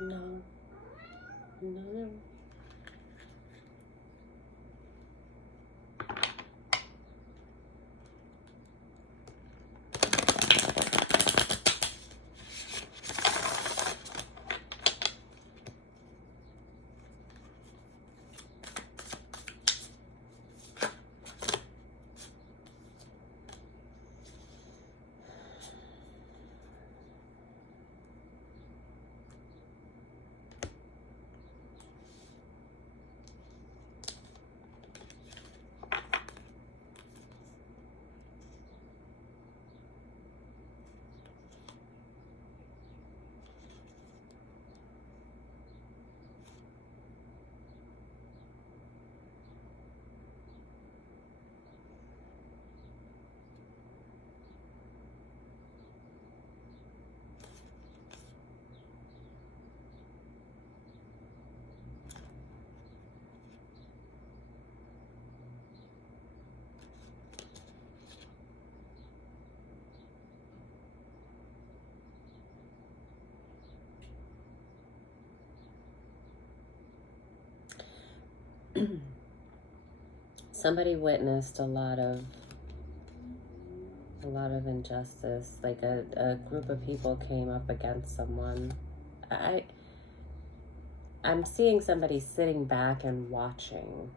No. No. Somebody witnessed a lot of injustice. Like a group of people came up against someone. I'm seeing somebody sitting back and watching.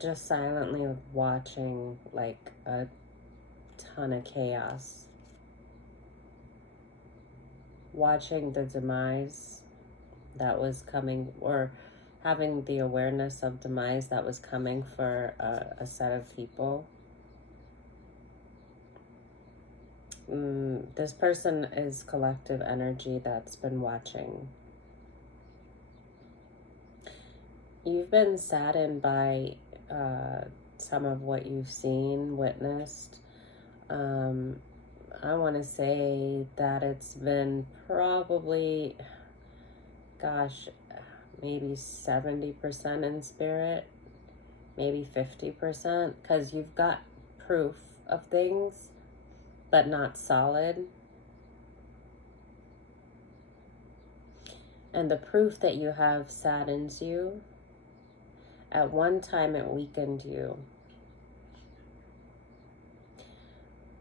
Just silently watching like a ton of chaos. Watching the demise that was coming, or having the awareness of demise that was coming for a set of people. This person is collective energy that's been watching. You've been saddened by some of what you've seen, witnessed. I want to say that it's been probably, gosh, maybe 70% in spirit, maybe 50%, because you've got proof of things, but not solid. And the proof that you have saddens you. At one time it weakened you.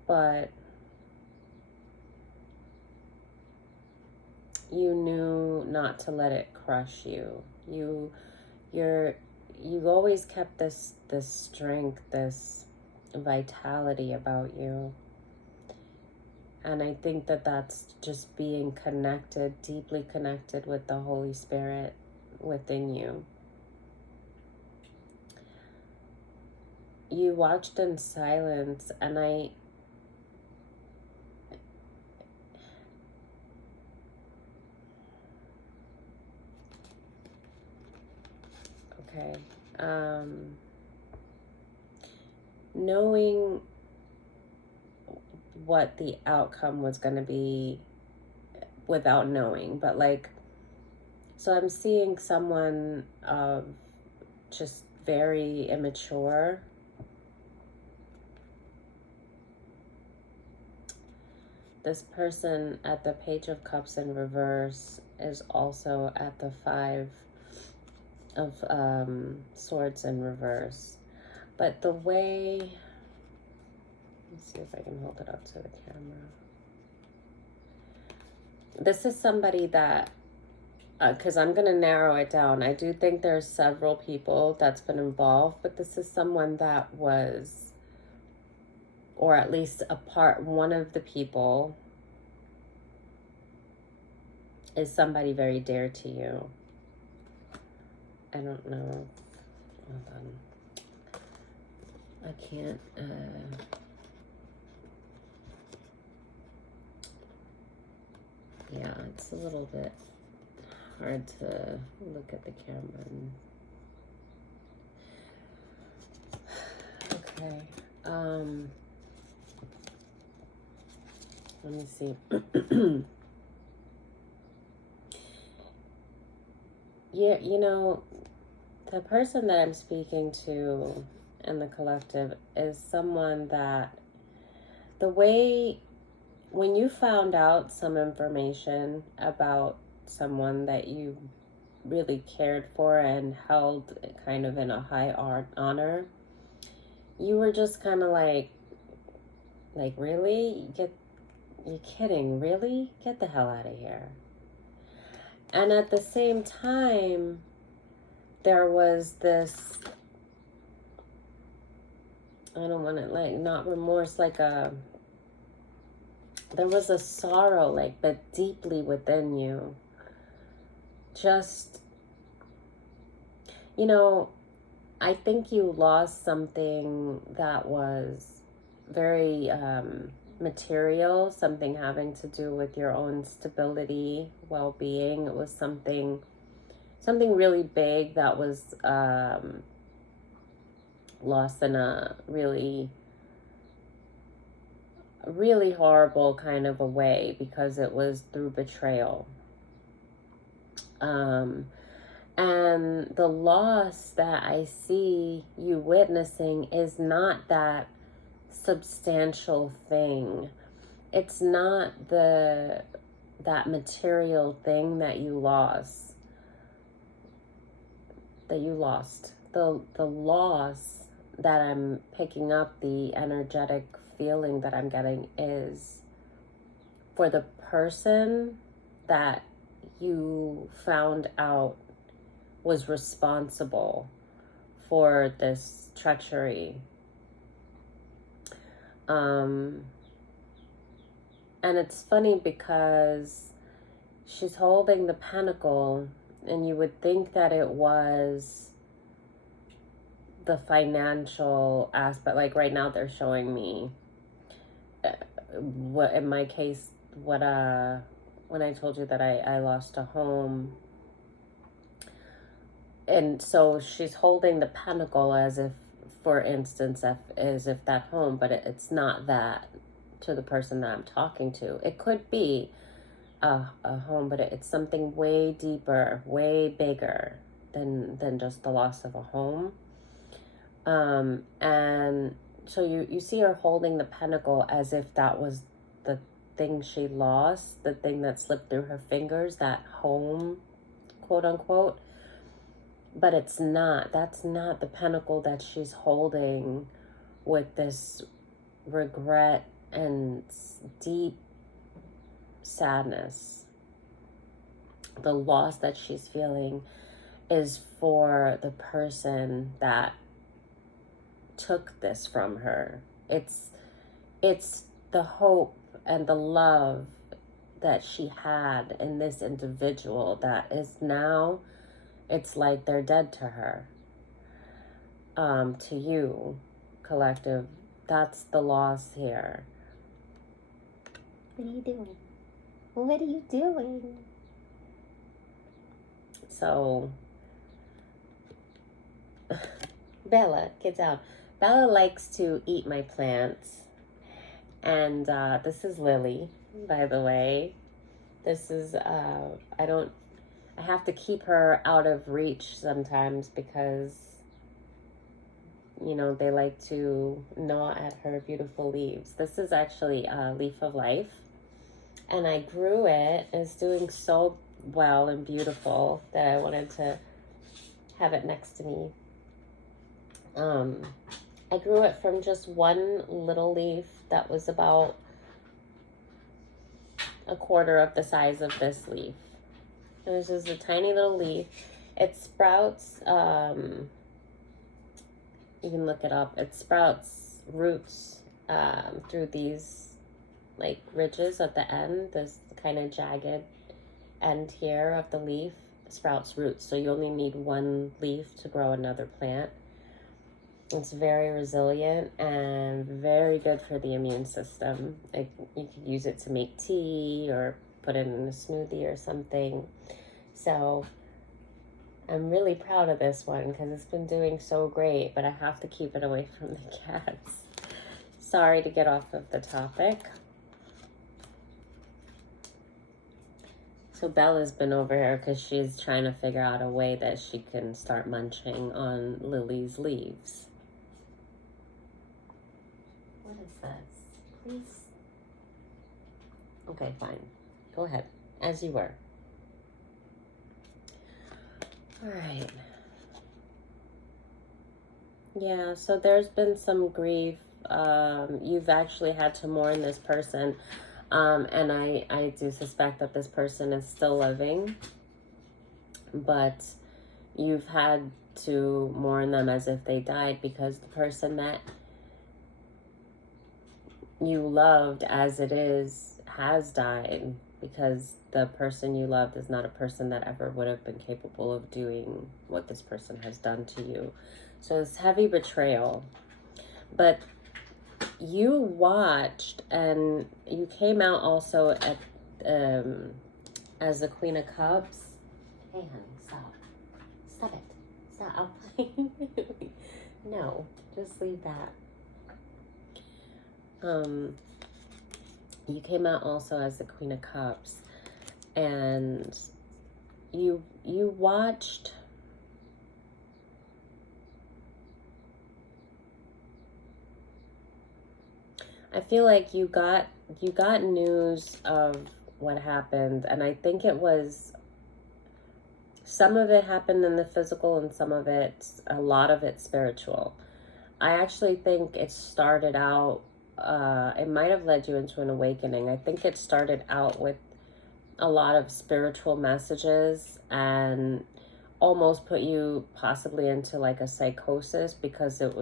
But you knew not to let it crush you. You've always kept this strength, this vitality about you. And I think that that's just being connected, deeply connected with the Holy Spirit within you. You watched in silence, and okay. Knowing what the outcome was going to be without knowing, but like, so I'm seeing someone just very immature. This person at the Page of Cups in reverse is also at the Five of Swords in reverse. But the way, let's see if I can hold it up to the camera. This is somebody that, because I'm going to narrow it down. I do think there's several people that's been involved, but this is someone that was, or at least one of the people is somebody very dear to you. I don't know. Hold on. I can't, yeah, it's a little bit hard to look at the camera. Okay. Let me see. you know, the person that I'm speaking to in the collective is someone that the way when you found out some information about someone that you really cared for and held kind of in a high honor, you were just kind of like, really? You kidding? Really? Get the hell out of here. And at the same time, there was this, I don't want to, like, not remorse, like there was a sorrow, like, but deeply within you. Just, you know, I think you lost something that was very material, something having to do with your own stability, well-being. It was something really big that was lost in a really horrible kind of a way, because it was through betrayal. And the loss that I see you witnessing is not that substantial thing. It's not that material thing that you lost. The loss that I'm picking up, the energetic feeling that I'm getting, is for the person that you found out was responsible for this treachery. And it's funny because she's holding the pentacle, and you would think that it was the financial aspect. Like right now they're showing me what, in my case, what when I told you that I lost a home. And so she's holding the pentacle as if, for instance, as if that home, but it's not that to the person that I'm talking to. It could be a home, but it's something way deeper, way bigger than just the loss of a home. And so you see her holding the pentacle as if that was the thing she lost, the thing that slipped through her fingers, that home, quote unquote. But it's not. That's not the pentacle that she's holding with this regret and deep sadness. The loss that she's feeling is for the person that took this from her. It's the hope and the love that she had in this individual that is now, it's like they're dead to her. To you, collective, that's the loss here. What are you doing? What are you doing? So, Bella, get down. Bella likes to eat my plants. And this is Lily, by the way. This is, I have to keep her out of reach sometimes because, you know, they like to gnaw at her beautiful leaves. This is actually a leaf of life. And I grew it. It's doing so well and beautiful that I wanted to have it next to me. I grew it from just one little leaf that was about a quarter of the size of this leaf. It was just a tiny little leaf. It sprouts, you can look it up. It sprouts roots through these like ridges at the end. This kind of jagged end here of the leaf sprouts roots. So you only need one leaf to grow another plant. It's very resilient and very good for the immune system. You could use it to make tea or put it in a smoothie or something. So I'm really proud of this one because it's been doing so great, but I have to keep it away from the cats. Sorry to get off of the topic. So Bella's been over here because she's trying to figure out a way that she can start munching on Lily's leaves. What is this? Please. Okay, fine. Go ahead. As you were. All right. Yeah, so there's been some grief. You've actually had to mourn this person. And I do suspect that this person is still living. But you've had to mourn them as if they died because the person that you loved as it is has died, because the person you loved is not a person that ever would have been capable of doing what this person has done to you. So it's heavy betrayal. But you watched, and you came out also at as the Queen of Cups. Hey honey, stop. Stop it. Stop. I'll play. No, just leave that. You came out also as the Queen of Cups, and you watched I feel like you got news of what happened, and I think it was, some of it happened in the physical and a lot of it spiritual. I actually think it started out, it might have led you into an awakening. I think it started out with a lot of spiritual messages and almost put you possibly into like a psychosis, because it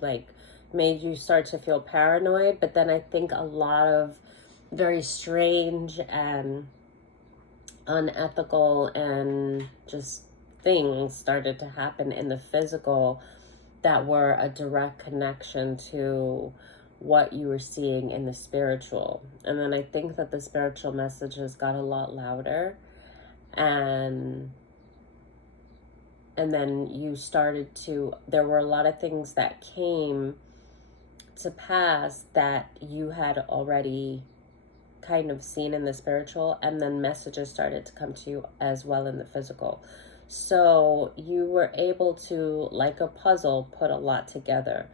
like made you start to feel paranoid. But then I think a lot of very strange and unethical and just things started to happen in the physical that were a direct connection to what you were seeing in the spiritual. And then I think that the spiritual messages got a lot louder, and then you started to, there were a lot of things that came to pass that you had already kind of seen in the spiritual, and then messages started to come to you as well in the physical. So you were able to, like a puzzle, put a lot together.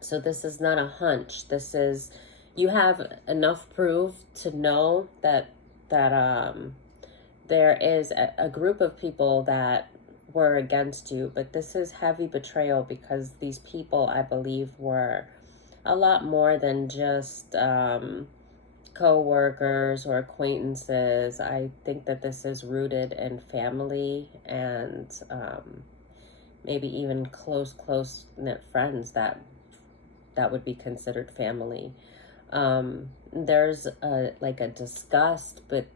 So this is not a hunch. This is, you have enough proof to know that there is a group of people that were against you, but this is heavy betrayal, because these people, I believe, were a lot more than just co-workers or acquaintances. I think that this is rooted in family, and maybe even close knit friends that would be considered family. There's a disgust, but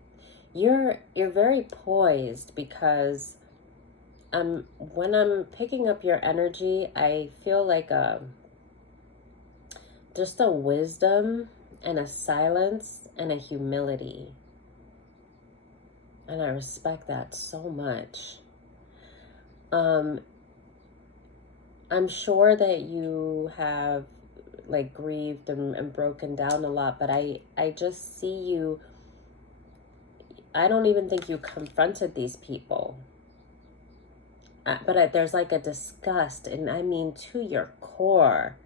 you're very poised, because when I'm picking up your energy, I feel like just a wisdom and a silence and a humility. And I respect that so much. I'm sure that you have like grieved and broken down a lot, but I just see you, I don't even think you confronted these people. But there's like a disgust, and I mean to your core.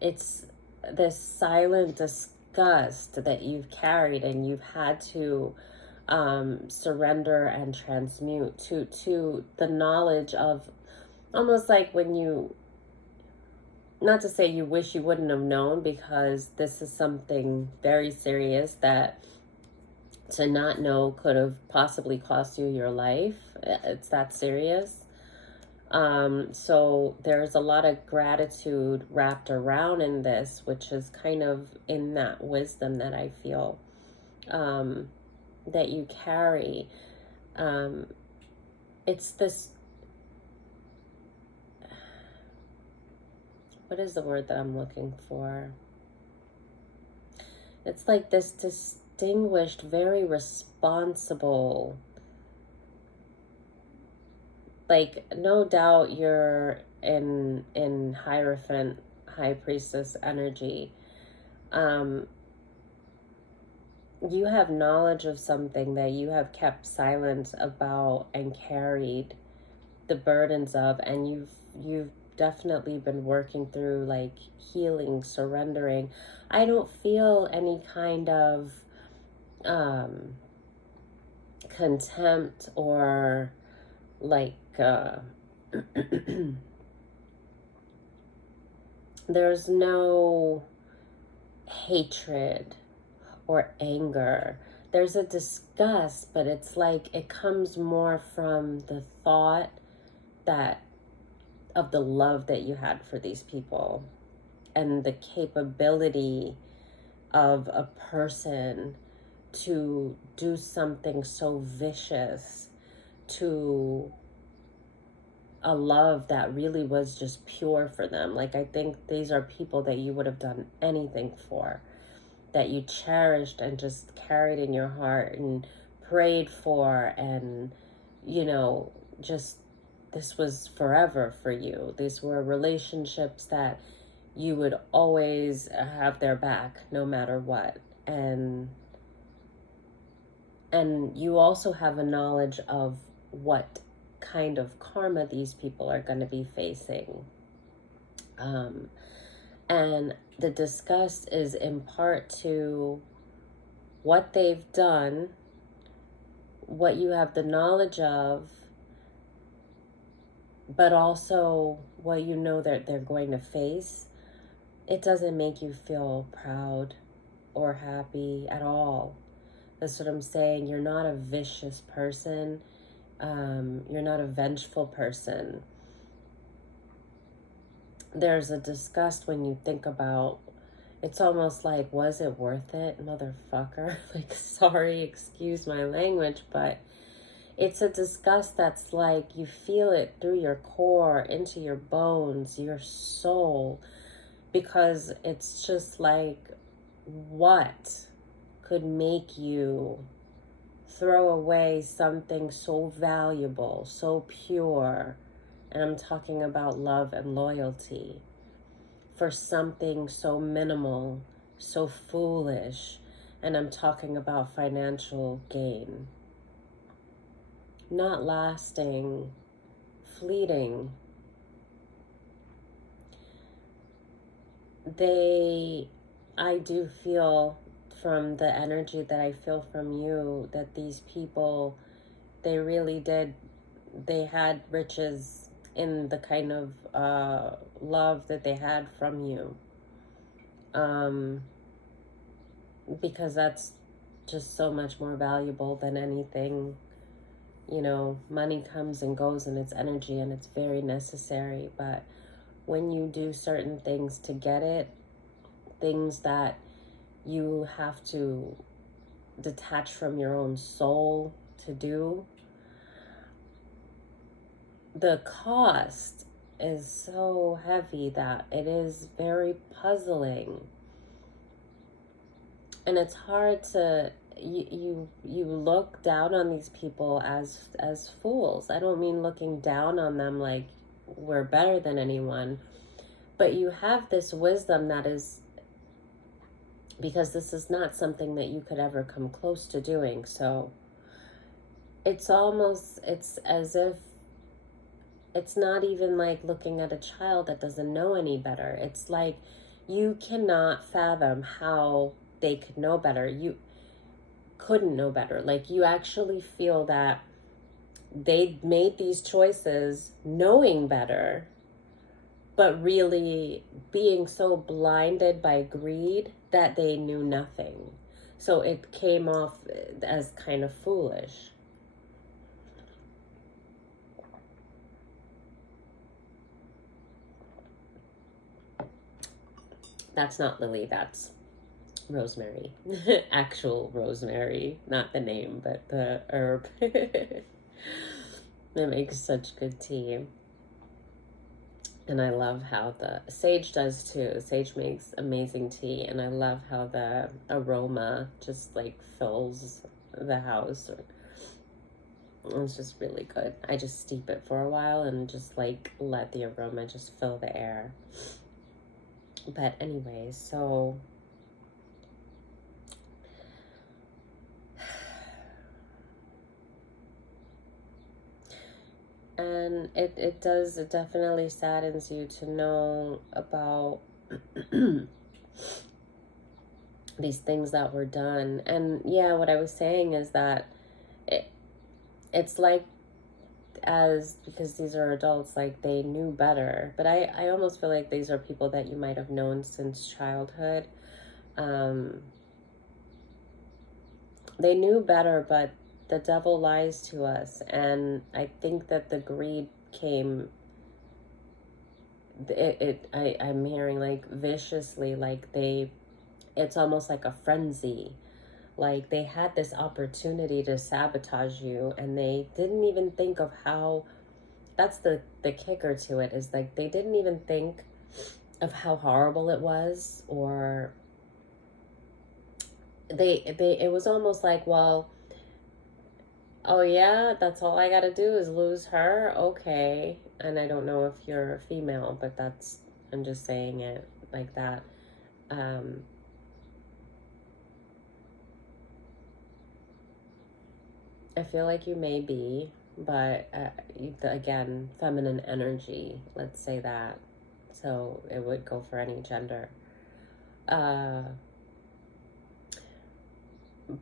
It's this silent disgust that you've carried, and you've had to surrender and transmute to the knowledge of, almost like when you, not to say you wish you wouldn't have known, because this is something very serious that to not know could have possibly cost you your life. It's that serious. So there's a lot of gratitude wrapped around in this, which is kind of in that wisdom that I feel that you carry. It's this, what is the word that I'm looking for? It's like this distinguished, very responsible, like, no doubt you're in Hierophant, High Priestess energy. you have knowledge of something that you have kept silent about and carried the burdens of, and you've definitely been working through like healing, surrendering. I don't feel any kind of contempt or like there's no hatred or anger. There's a disgust, but it's like it comes more from the thought that of the love that you had for these people and the capability of a person to do something so vicious to a love that really was just pure for them. Like, I think these are people that you would have done anything for, that you cherished and just carried in your heart and prayed for, and just this was forever for you. These were relationships that you would always have their back no matter what. And you also have a knowledge of what kind of karma these people are going to be facing. And the disgust is in part to what they've done, what you have the knowledge of, but also what you know that they're going to face. It doesn't make you feel proud or happy at all. That's what I'm saying. You're not a vicious person. You're not a vengeful person. There's a disgust when you think about, it's almost like, was it worth it, motherfucker? Like, sorry, excuse my language, but it's a disgust that's like, you feel it through your core, into your bones, your soul, because it's just like, what could make you throw away something so valuable, so pure, and I'm talking about love and loyalty, for something so minimal, so foolish, and I'm talking about financial gain. Not lasting, fleeting. I do feel from the energy that I feel from you that these people, they really did, they had riches in the kind of love that they had from you. Because that's just so much more valuable than anything. Money comes and goes and it's energy and it's very necessary, but when you do certain things to get it, things that you have to detach from your own soul to do, the cost is so heavy that it is very puzzling. And it's hard to, you look down on these people as fools. I don't mean looking down on them like we're better than anyone, but you have this wisdom that is, because this is not something that you could ever come close to doing. So it's as if it's not even like looking at a child that doesn't know any better. It's like you cannot fathom how they could know better. You couldn't know better. Like, you actually feel that they made these choices knowing better, but really being so blinded by greed that they knew nothing. So it came off as kind of foolish. That's not Lily, that's rosemary. Actual rosemary, not the name, but the herb. It makes such good tea. And I love how the sage does too. Sage makes amazing tea, and I love how the aroma just like fills the house. It's just really good. I just steep it for a while and just like let the aroma just fill the air. But anyway, so And it does, it definitely saddens you to know about these things that were done. And yeah, what I was saying is that it, it's like, as because these are adults, like they knew better, but I almost feel like these are people that you might have known since childhood. um they knew better, but the devil lies to us, and I think that the greed came, I'm hearing like viciously, like they, it's almost like a frenzy. Like they had this opportunity to sabotage you, and they didn't even think of how, that's the kicker to it, is like they didn't even think of how horrible it was, or they it was almost like, well, oh yeah, that's all I gotta do is lose her, okay. And I don't know if you're a female, but that's, I'm just saying it like that. um I feel like you may be, but again, feminine energy, let's say that. So it would go for any gender. Uh,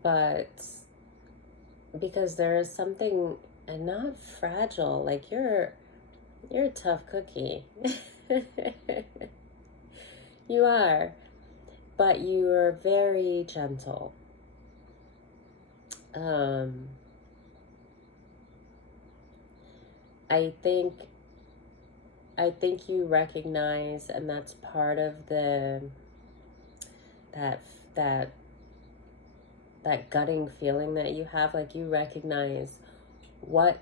but because there is something, and not fragile, like you're a tough cookie. You are, but you are very gentle. Um, I think I think you recognize, and that's part of the, that that that gutting feeling that you have, like you recognize what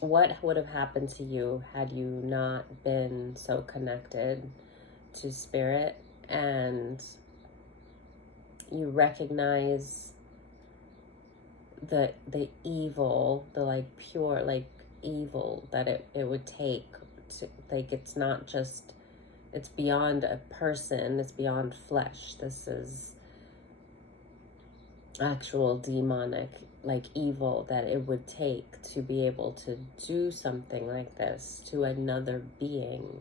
would have happened to you had you not been so connected to spirit, and you recognize the evil, the like pure like evil that it would take to, like, it's not just, it's beyond a person, it's beyond flesh. This is actual demonic like evil that it would take to be able to do something like this to another being.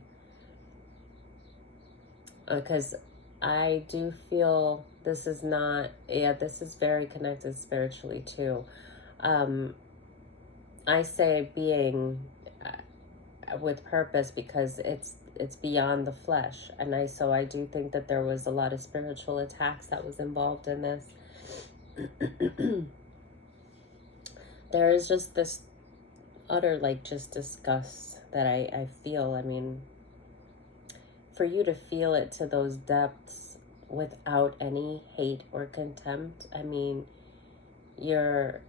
Because I do feel this is not, yeah, this is very connected spiritually too. um I say being with purpose, because it's beyond the flesh, and I do think that there was a lot of spiritual attacks that was involved in this. There is just this utter like just disgust that I feel. I mean, for you to feel it to those depths without any hate or contempt, I mean, you're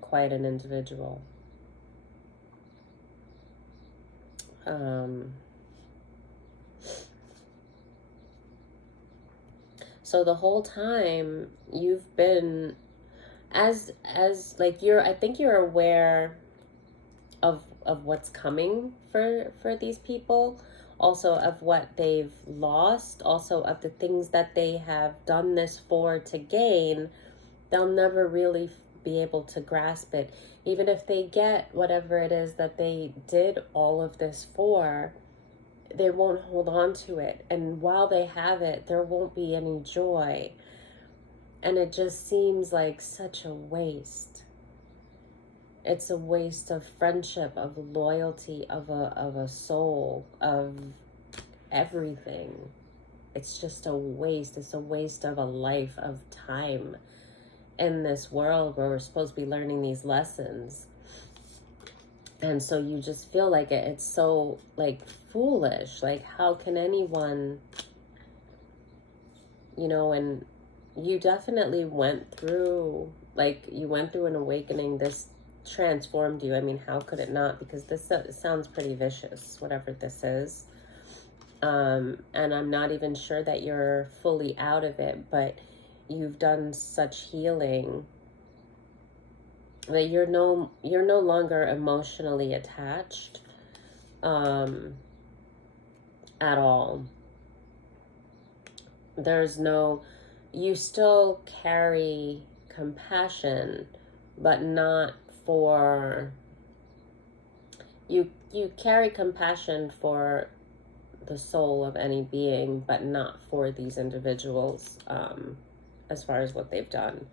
quite an individual. um so the whole time you've been, as like, you're, I think you're aware of what's coming for these people, also of what they've lost, also of the things that they have done this for to gain. They'll never really be able to grasp it, even if they get whatever it is that they did all of this for. They won't hold on to it, and while they have it, there won't be any joy, and it just seems like such a waste. It's a waste of friendship, of loyalty, of a soul, of everything. It's just a waste. It's a waste of a life, of time in this world where we're supposed to be learning these lessons. And so you just feel like it's so like foolish. Like, how can anyone, and you definitely went through, like, you went through an awakening. This transformed you. I mean, how could it not? Because this sounds pretty vicious, whatever this is. And I'm not even sure that you're fully out of it, but you've done such healing that you're no longer emotionally attached at all. There's no, you still carry compassion, but not for you carry compassion for the soul of any being, but not for these individuals, as far as what they've done.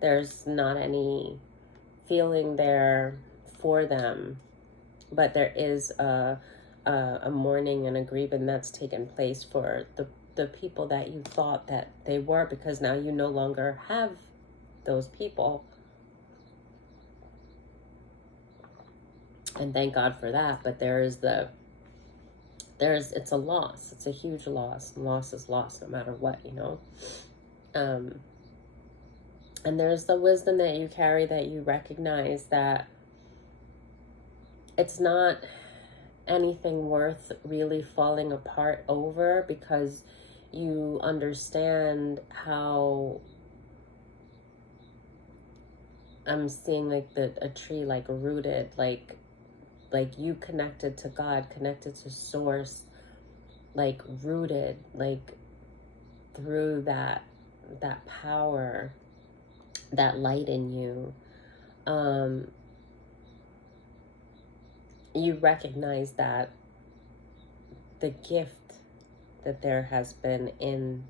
There's not any feeling there for them, but there is a mourning and a grieving that's taken place for the people that you thought that they were, because now you no longer have those people. And thank God for that. But it's a loss. It's a huge loss. Loss is loss no matter what, you know. And there's the wisdom that you carry, that you recognize that it's not anything worth really falling apart over, because you understand how I'm seeing like a tree like rooted, like you connected to God, connected to source, like rooted, like through that power, that light in you. You recognize that the gift that there has been in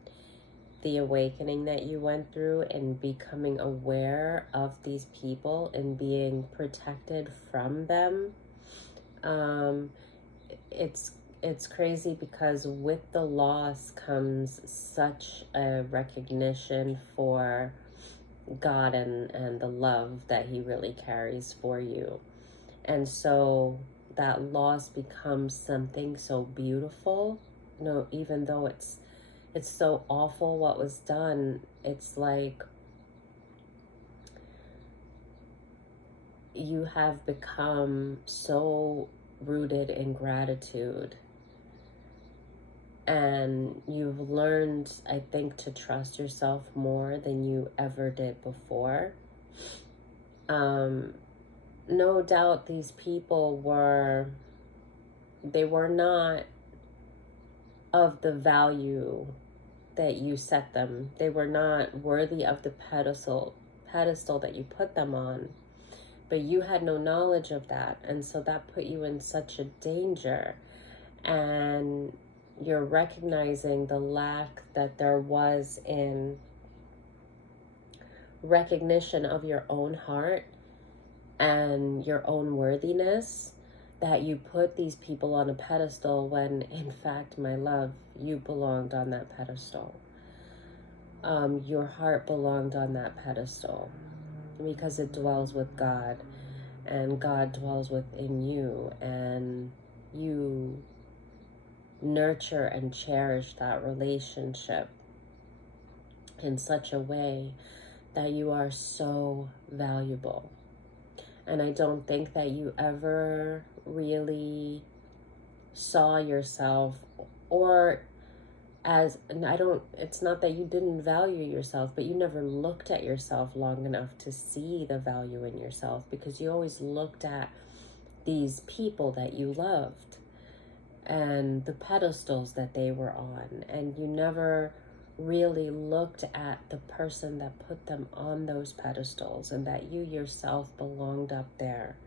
the awakening that you went through, and becoming aware of these people and being protected from them. It's crazy, because with the loss comes such a recognition for God and the love that he really carries for you. And so that loss becomes something so beautiful. You know, even though it's so awful what was done, it's like you have become so rooted in gratitude, and you've learned, I think, to trust yourself more than you ever did before. No doubt these people were not of the value that you set them. They were not worthy of the pedestal that you put them on. But you had no knowledge of that, and so that put you in such a danger. And you're recognizing the lack that there was in recognition of your own heart and your own worthiness, that you put these people on a pedestal when, in fact, my love, you belonged on that pedestal. Your heart belonged on that pedestal, because it dwells with God, and God dwells within you, and you nurture and cherish that relationship in such a way that you are so valuable. And I don't think that you ever really saw yourself, or it's not that you didn't value yourself, but you never looked at yourself long enough to see the value in yourself, because you always looked at these people that you loved and the pedestals that they were on, and you never really looked at the person that put them on those pedestals, and that you yourself belonged up there,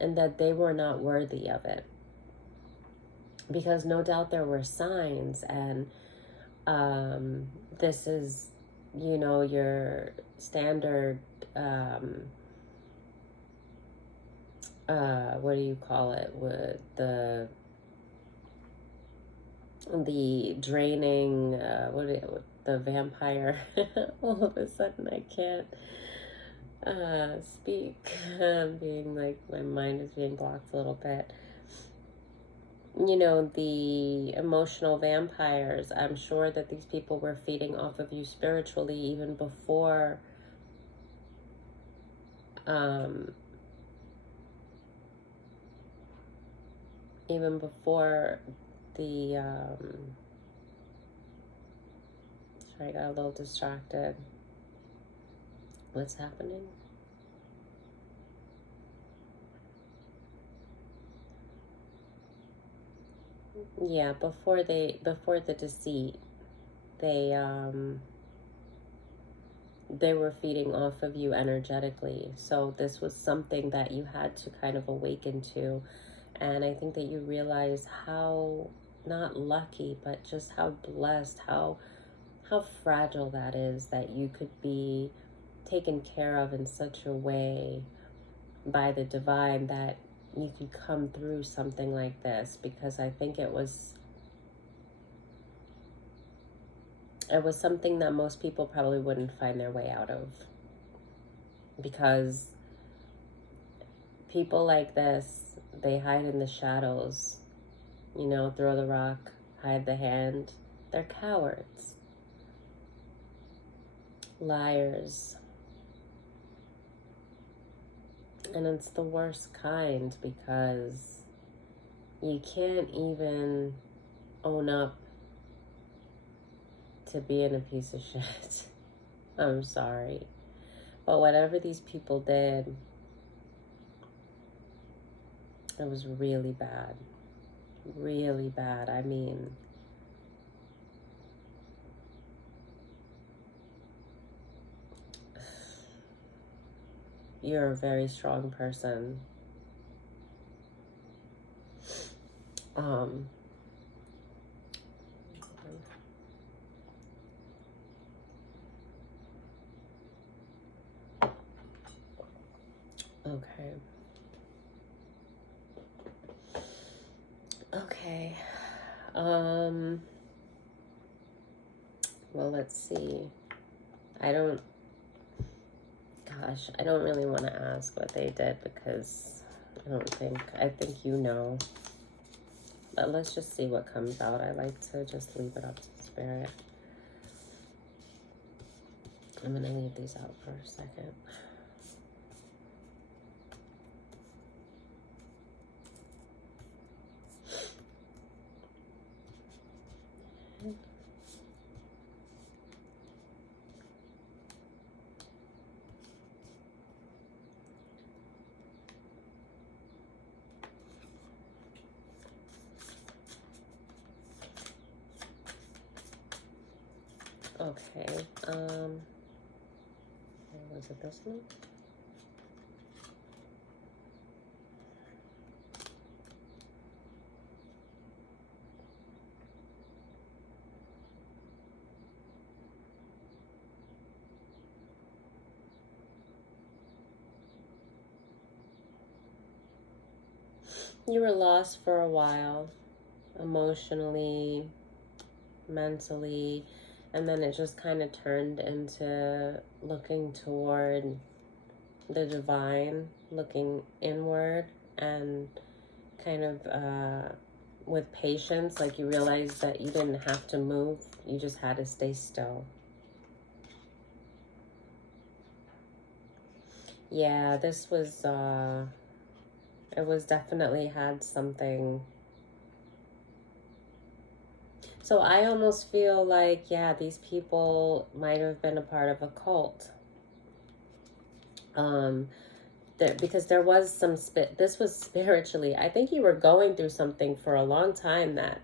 and that they were not worthy of it. Because no doubt there were signs, and this is, you know, your standard, what do you call it, with the draining, the vampire. All of a sudden I can't speak. Being like, my mind is being blocked a little bit. You know, the emotional vampires. I'm sure that these people were feeding off of you spiritually even before the sorry, I got a little distracted. What's happening? Yeah, before the deceit, they were feeding off of you energetically. So this was something that you had to kind of awaken to And I think that you realize how, not lucky, but just how blessed, how fragile that is, that you could be taken care of in such a way by the divine that you could come through something like this. Because I think it was something that most people probably wouldn't find their way out of, because people like this, they hide in the shadows, you know, throw the rock, hide the hand. They're cowards, liars. And it's the worst kind, because you can't even own up to being a piece of shit. I'm sorry. But whatever these people did, it was really bad. Really bad. I mean, you're a very strong person. Okay. Okay. Well, let's see. I don't really want to ask what they did, because I think you know. But let's just see what comes out. I like to just leave it up to Spirit. I'm going to leave these out for a second. Okay, was it this one? You were lost for a while, emotionally, mentally, and then it just kind of turned into looking toward the divine, looking inward, and kind of with patience, like you realized that you didn't have to move, you just had to stay still. Yeah, this was it was definitely had something. So I almost feel like, yeah, these people might have been a part of a cult. Because there was some this was spiritually. I think you were going through something for a long time that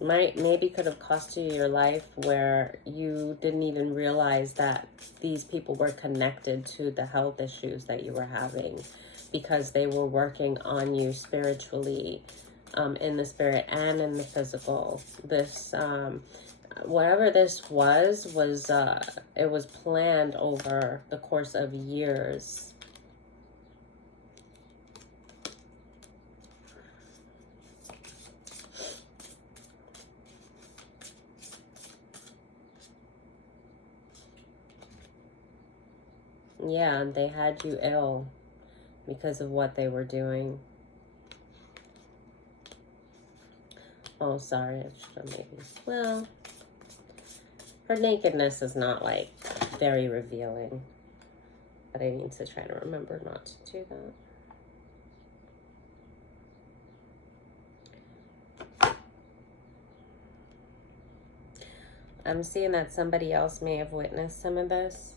maybe could have cost you your life, where you didn't even realize that these people were connected to the health issues that you were having, because they were working on you spiritually, in the spirit and in the physical. This whatever this was it was planned over the course of years. Yeah, and they had you ill because of what they were doing. Oh, sorry, I should have made these. Well, her nakedness is not like very revealing, but I need to try to remember not to do that. I'm seeing that somebody else may have witnessed some of this.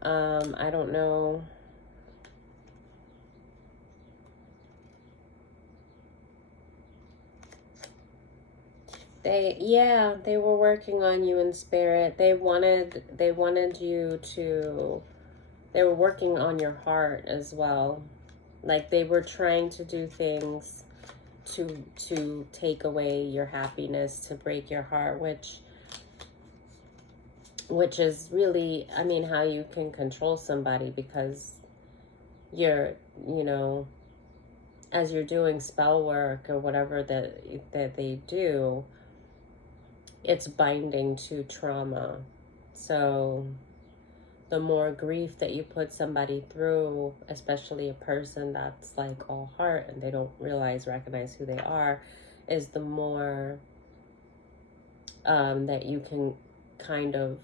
I don't know. They were working on you in spirit. They wanted you to, they were working on your heart as well. Like they were trying to do things to take away your happiness, to break your heart, which is really, I mean, how you can control somebody, because you're, you know, as you're doing spell work or whatever that they do, it's binding to trauma. So the more grief that you put somebody through, especially a person that's like all heart and they don't recognize who they are, is the more that you can kind of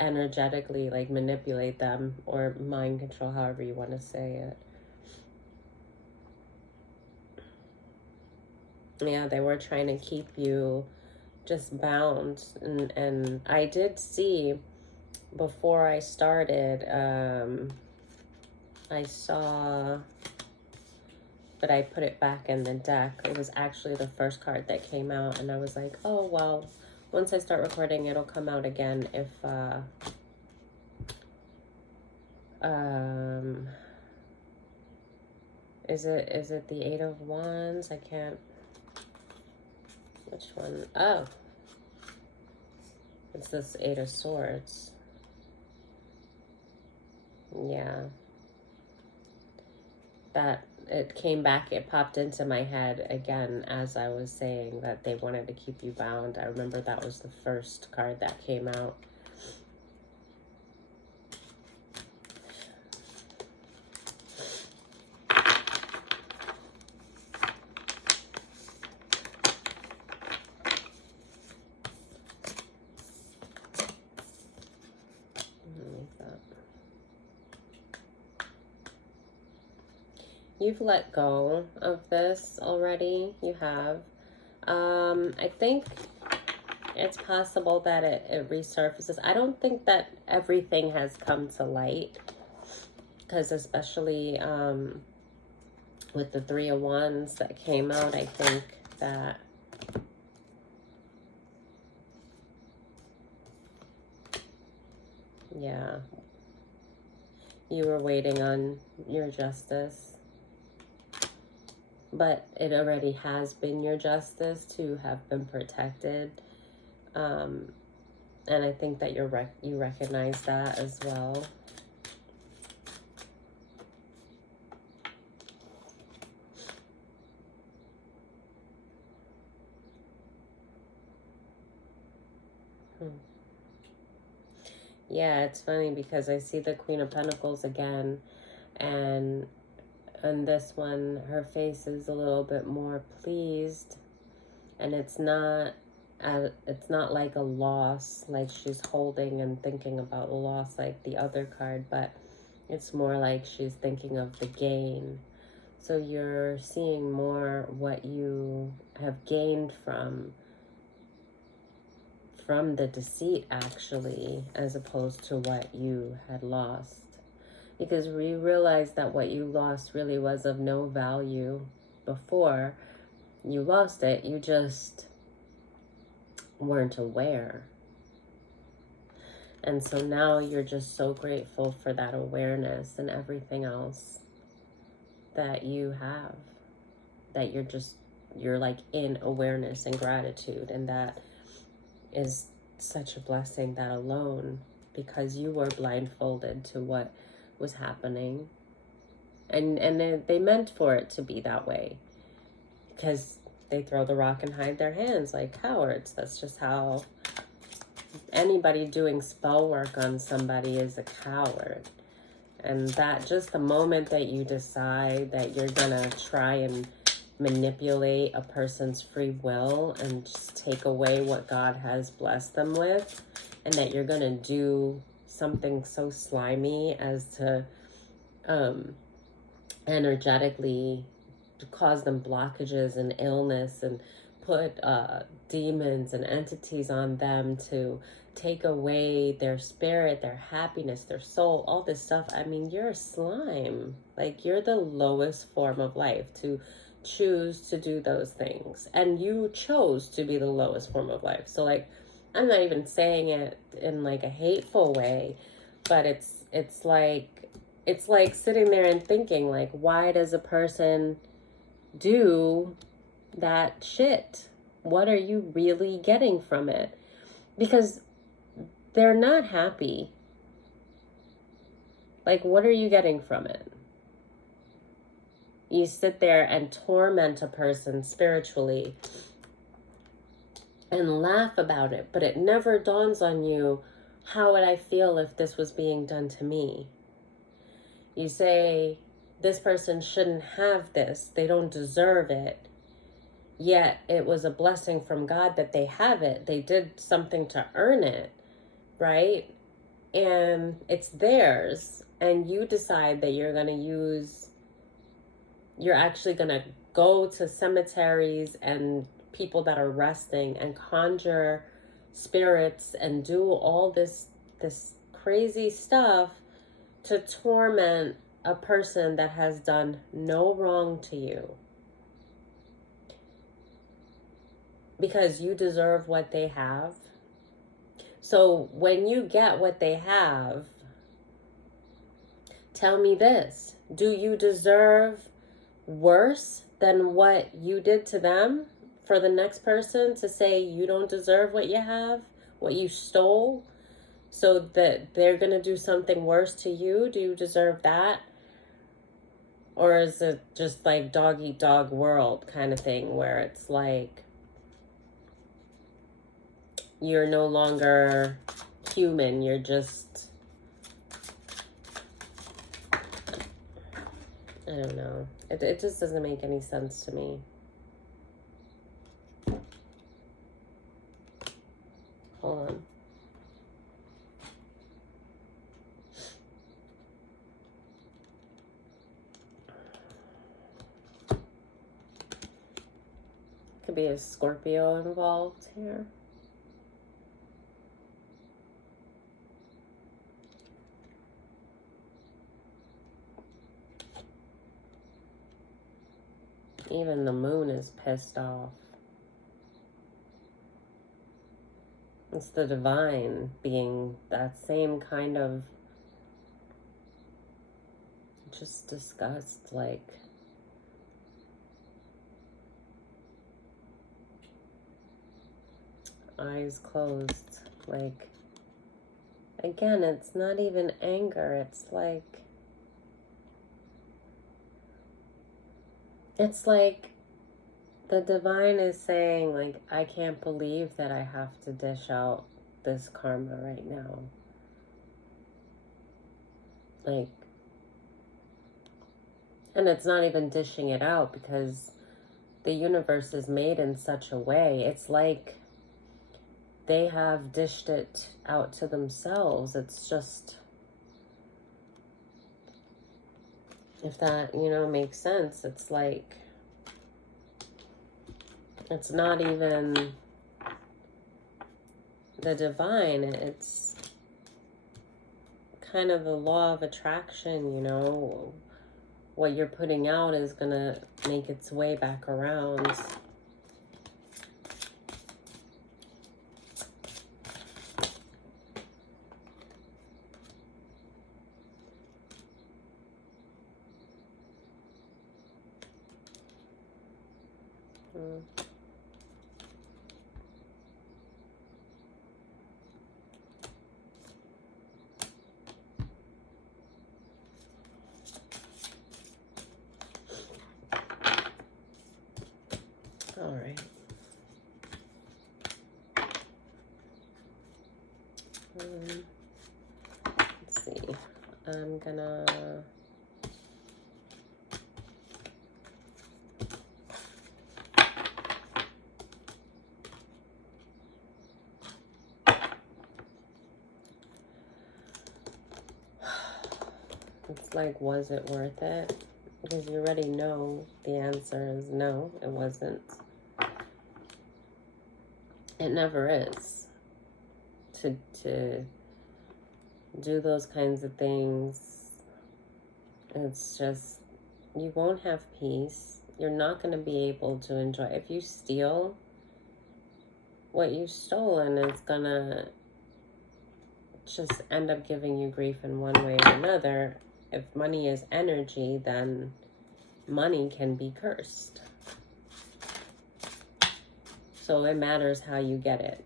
energetically like manipulate them or mind control, however you want to say it. Yeah, they were trying to keep you just bound. And I did see before I started, I saw, but I put it back in the deck. It was actually the first card that came out, and I was like, oh, well, once I start recording, it'll come out again if, is it the Eight of Wands? I can't, which one? Oh, it's this Eight of Swords. Yeah. That, it came back, it popped into my head again as I was saying that they wanted to keep you bound. I remember that was the first card that came out. You've let go of this already. You have. I think it's possible that it resurfaces. I don't think that everything has come to light, because especially with the Three of Wands that came out, I think that yeah, you were waiting on your justice. But it already has been your justice to have been protected. And I think that you recognize that as well. Yeah, it's funny because I see the Queen of Pentacles again, and this one, her face is a little bit more pleased, and it's not like a loss, like she's holding and thinking about a loss like the other card, but it's more like she's thinking of the gain. So you're seeing more what you have gained from the deceit, actually, as opposed to what you had lost. Because we realized that what you lost really was of no value before you lost it. You just weren't aware. And so now you're just so grateful for that awareness and everything else that you have. That you're like in awareness and gratitude. And that is such a blessing, that alone, because you were blindfolded to what was happening, and they meant for it to be that way, because they throw the rock and hide their hands like cowards. That's just how anybody doing spell work on somebody is a coward. And that just the moment that you decide that you're gonna try and manipulate a person's free will and just take away what God has blessed them with, and that you're gonna do something so slimy as to energetically cause them blockages and illness, and put demons and entities on them to take away their spirit, their happiness, their soul, all this stuff. I mean, you're a slime. Like, you're the lowest form of life to choose to do those things, and you chose to be the lowest form of life. So like, I'm not even saying it in like a hateful way, but it's like it's like sitting there and thinking, like, why does a person do that shit? What are you really getting from it? Because they're not happy. Like, what are you getting from it? You sit there and torment a person spiritually and laugh about it, but it never dawns on you, how would I feel if this was being done to me? You say, this person shouldn't have this, they don't deserve it, yet it was a blessing from God that they have it. They did something to earn it, right? And it's theirs, and you decide that you're actually going to go to cemeteries and people that are resting and conjure spirits and do all this crazy stuff to torment a person that has done no wrong to you, because you deserve what they have. So when you get what they have, tell me this: do you deserve worse than what you did to them for the next person to say you don't deserve what you have, what you stole, so that they're going to do something worse to you? Do you deserve that? Or is it just like dog eat dog world kind of thing, where it's like you're no longer human, you're just, I don't know. It just doesn't make any sense to me. Hold on. Could be a Scorpio involved here. Even the moon is pissed off. It's the divine being that same kind of just disgust, like eyes closed. Like, again, it's not even anger. It's like the divine is saying, like, I can't believe that I have to dish out this karma right now. Like, and it's not even dishing it out, because the universe is made in such a way. It's like they have dished it out to themselves. It's just, if that, makes sense. It's like, it's not even the divine. It's kind of the law of attraction, what you're putting out is gonna make its way back around. All right. Let's see. I'm gonna it's like, was it worth it? Because you already know the answer is no, it wasn't. It never is. To do those kinds of things, it's just, you won't have peace. You're not going to be able to enjoy. If you steal, what you've stolen is going to just end up giving you grief in one way or another. if money is energy, then money can be cursed. So it matters how you get it.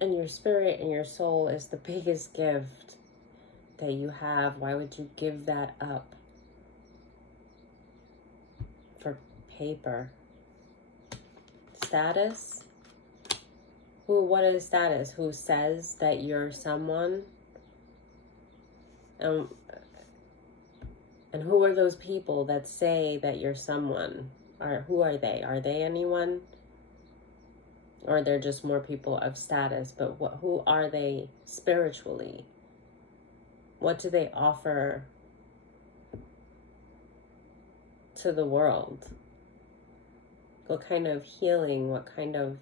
And your spirit and your soul is the biggest gift that you have. Why would you give that up for paper? Status? What is status? Who says that you're someone? And who are those people that say that you're someone? Who are they? Are they anyone? Or they're just more people of status? But who are they spiritually? What do they offer to the world? What kind of healing, what kind of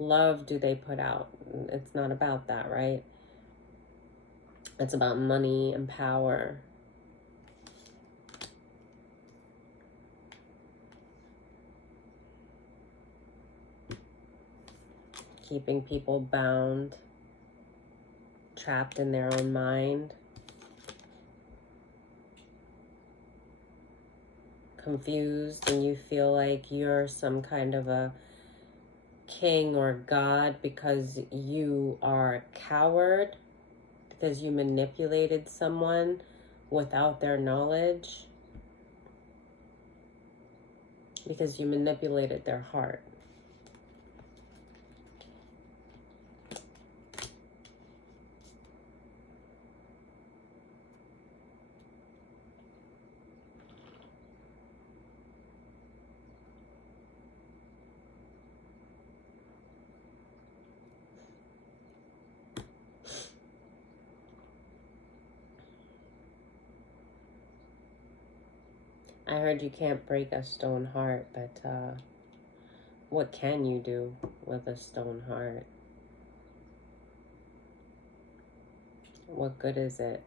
love do they put out? It's not about that, right? It's about money and power. Keeping people bound, trapped in their own mind, confused, and you feel like you're some kind of a king or god because you are a coward, because you manipulated someone without their knowledge, because you manipulated their heart. I heard you can't break a stone heart, but what can you do with a stone heart? What good is it?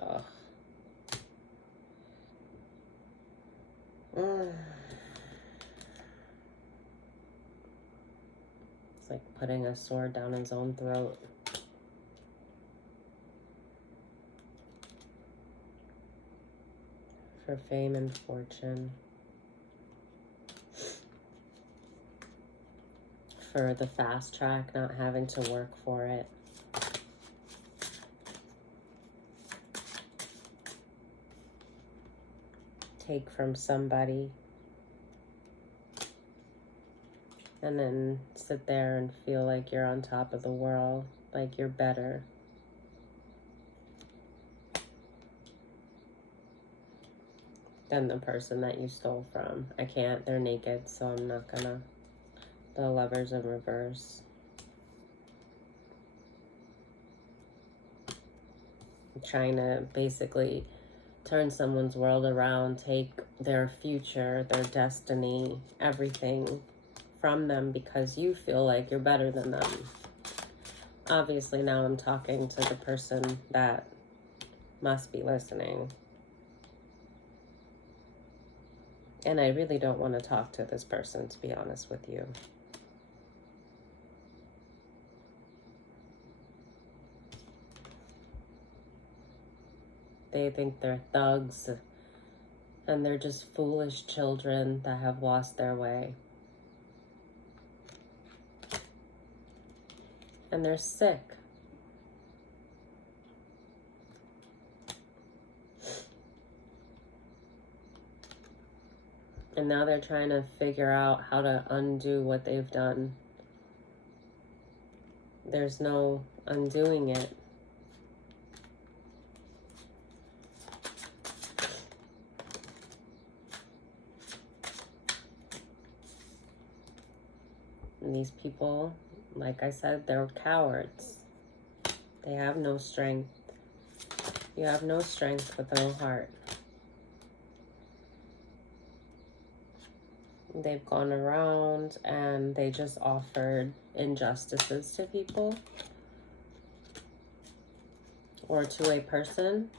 Ugh. It's like putting a sword down his own throat. For fame and fortune. For the fast track, not having to work for it. Take from somebody. And then sit there and feel like you're on top of the world, like you're better. Than the person that you stole from. I can't, they're naked, so I'm not gonna. The Lovers in reverse. I'm trying to basically turn someone's world around, take their future, their destiny, everything from them because you feel like you're better than them. Obviously now I'm talking to the person that must be listening. And I really don't want to talk to this person, to be honest with you. They think they're thugs, and they're just foolish children that have lost their way. And they're sick. And now they're trying to figure out how to undo what they've done. There's no undoing it. And these people, like I said, they're cowards. They have no strength. You have no strength with no heart. They've gone around and they just offered injustices to people or to a person.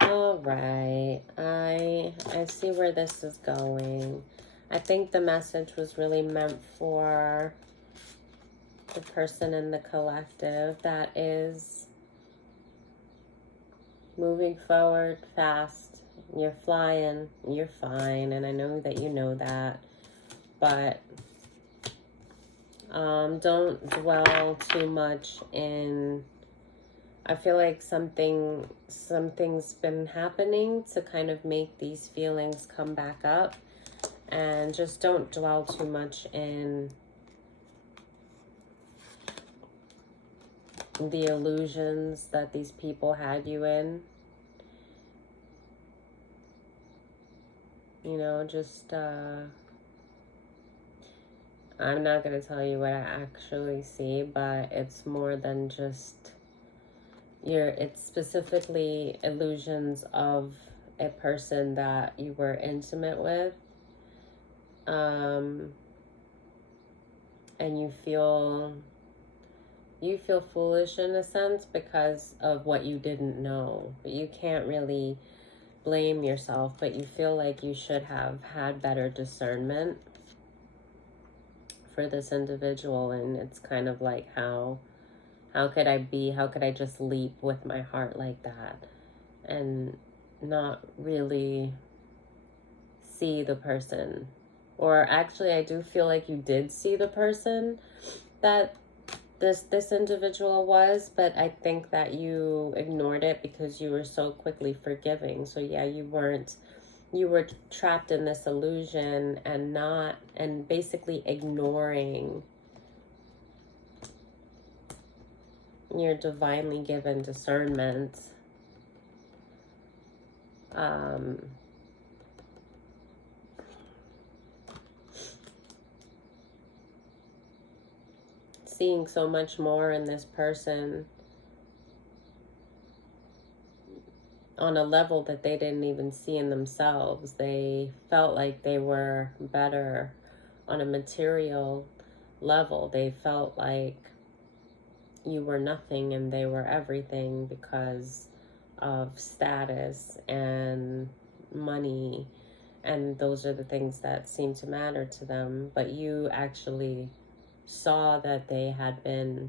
All right, I see where this is going. I think the message was really meant for the person in the collective that is moving forward fast. You're flying, you're fine, and I know that you know that, but don't dwell too much in, I feel like something's been happening to kind of make these feelings come back up, and just don't dwell too much in the illusions that these people had you in. You know, just I'm not going to tell you what I actually see, but it's more than just it's specifically illusions of a person that you were intimate with. And you feel foolish in a sense because of what you didn't know. But you can't really blame yourself, but you feel like you should have had better discernment for this individual. And it's kind of like, how could I just leap with my heart like that and not really see the person? Or actually, I do feel like you did see the person that this individual was, but I think that you ignored it because you were so quickly forgiving. So yeah, you were trapped in this illusion and basically ignoring your divinely given discernment. Seeing so much more in this person on a level that they didn't even see in themselves. They felt like they were better on a material level. They felt like you were nothing and they were everything because of status and money, and those are the things that seem to matter to them. But you actually saw that they had been,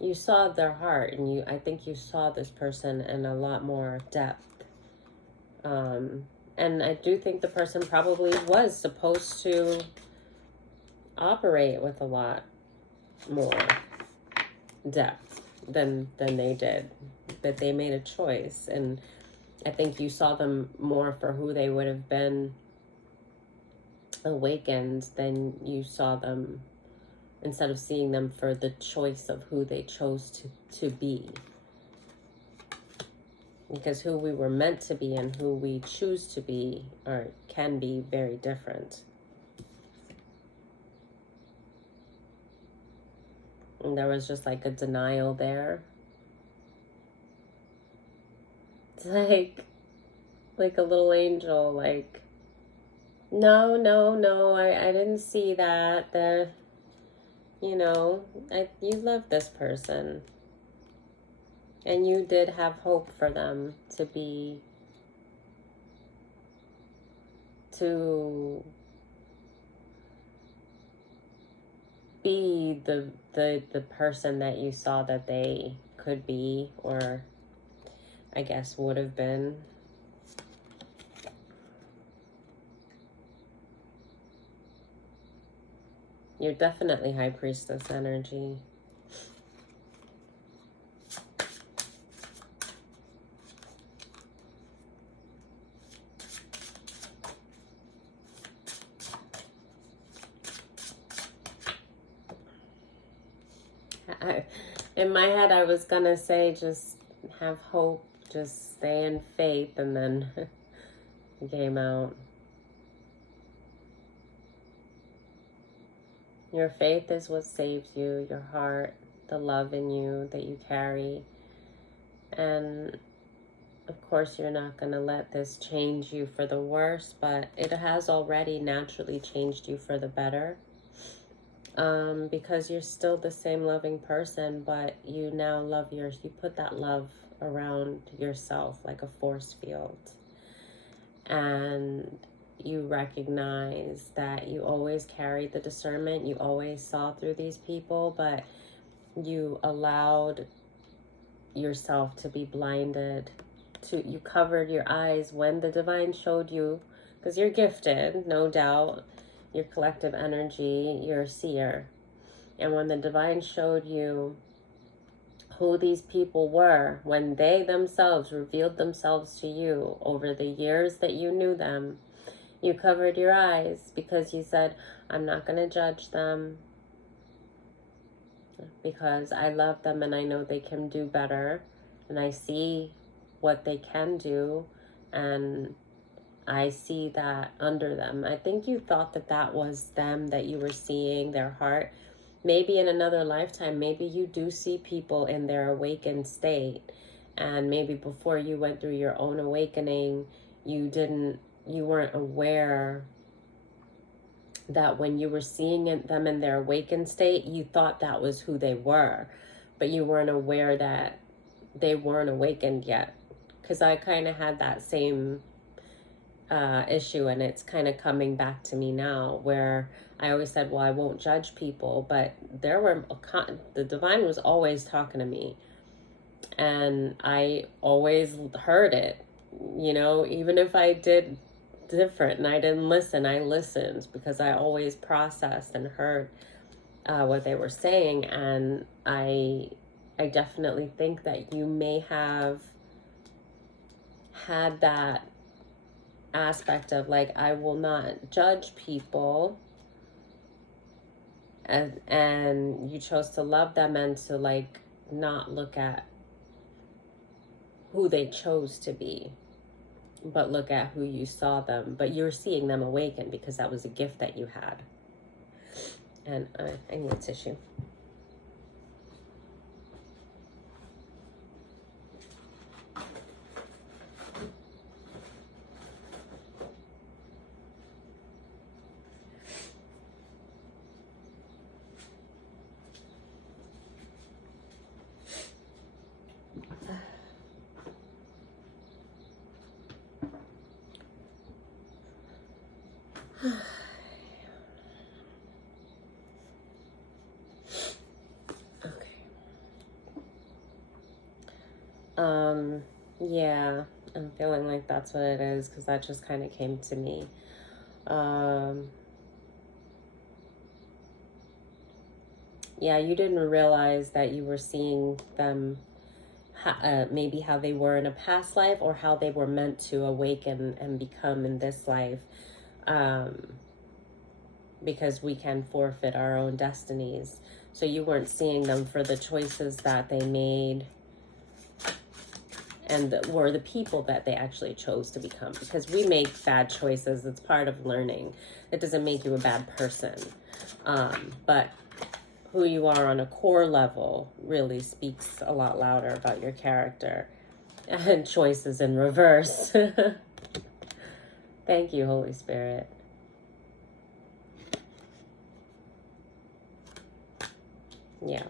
you saw their heart, and I think you saw this person in a lot more depth. And I do think the person probably was supposed to operate with a lot more depth than they did, but they made a choice. And I think you saw them more for who they would have been awakened than you saw them, instead of seeing them for the choice of who they chose to be. Because who we were meant to be and who we choose to be can be very different. And there was just like a denial there. It's like a little angel, like, no, I didn't see that. You love this person. And you did have hope for them to be the person that you saw that they could be, or I guess would have been. You're definitely High Priestess energy. In my head, I was gonna say just have hope, just stay in faith, and then it came out. Your faith is what saves you, your heart. the love in you that you carry. And of course, you're not going to let this change you for the worse, but it has already naturally changed you for the better. Because you're still the same loving person, but you now you put that love around yourself like a force field. And you recognize that you always carried the discernment, you always saw through these people, but you allowed yourself to be blinded. You covered your eyes when the divine showed you, because you're gifted, no doubt, your collective energy, you're a seer. And when the divine showed you who these people were, when they themselves revealed themselves to you over the years that you knew them, you covered your eyes because you said, I'm not going to judge them because I love them and I know they can do better. And I see what they can do, and I see that under them. I think you thought that that was them, that you were seeing their heart. Maybe in another lifetime, maybe you do see people in their awakened state, and maybe before you went through your own awakening, you weren't aware that when you were seeing them in their awakened state, you thought that was who they were, but you weren't aware that they weren't awakened yet. Because I kind of had that same issue, and it's kind of coming back to me now, where I always said, well, I won't judge people, but the divine was always talking to me, and I always heard it, even if I did different and I didn't listen, I listened, because I always processed and heard what they were saying. And I definitely think that you may have had that aspect of like, I will not judge people, and you chose to love them and to like not look at who they chose to be, but look at who you saw them. But you're seeing them awaken because that was a gift that you had. And I need a tissue. Yeah, I'm feeling like that's what it is, because that just kind of came to me. Yeah, you didn't realize that you were seeing them, maybe how they were in a past life, or how they were meant to awaken and become in this life, because we can forfeit our own destinies. So you weren't seeing them for the choices that they made, and were the people that they actually chose to become. Because we make bad choices. It's part of learning. It doesn't make you a bad person. But who you are on a core level really speaks a lot louder about your character. And choices in reverse. Thank you, Holy Spirit. Yeah.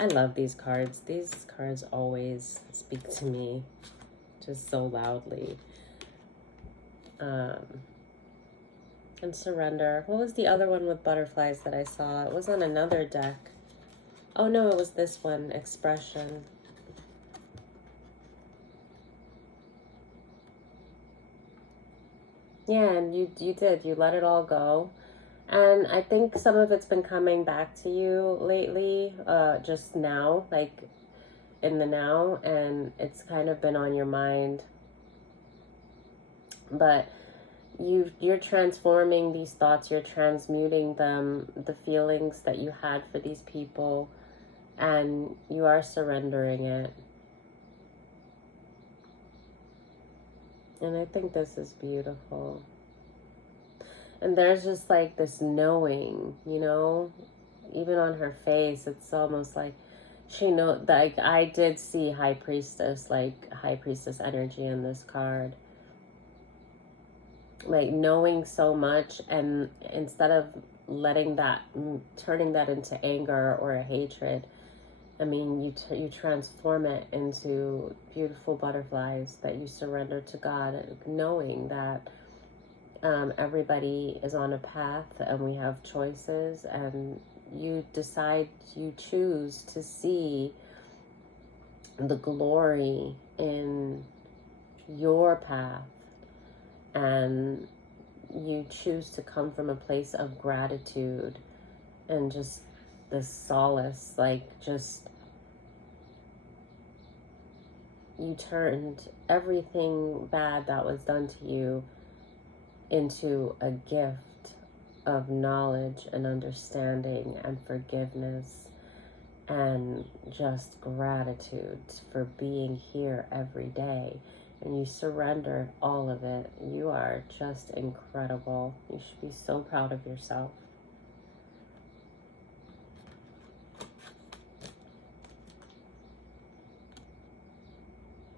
I love these cards. These cards always speak to me just so loudly. And surrender. What was the other one with butterflies that I saw? It was on another deck. Oh no, it was this one, expression. Yeah, and you did. You let it all go. And I think some of it's been coming back to you lately, just now, like in the now, and it's kind of been on your mind. But you're transforming these thoughts, you're transmuting them, the feelings that you had for these people, and you are surrendering it. And I think this is beautiful. And there's just like this knowing, even on her face, it's almost like she know, like I did see high priestess, like high priestess energy in this card. Like knowing so much, and instead of letting that, turning that into anger or a hatred, I mean, you transform it into beautiful butterflies that you surrender to God, knowing that everybody is on a path and we have choices, and you decide, you choose to see the glory in your path, and you choose to come from a place of gratitude and just this solace, like just you turned everything bad that was done to you into a gift of knowledge and understanding and forgiveness and just gratitude for being here every day. And you surrender all of it. You are just incredible. You should be so proud of yourself.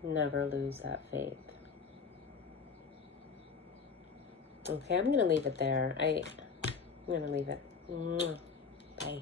Never lose that faith. Okay, I'm going to leave it there. I'm going to leave it. Bye.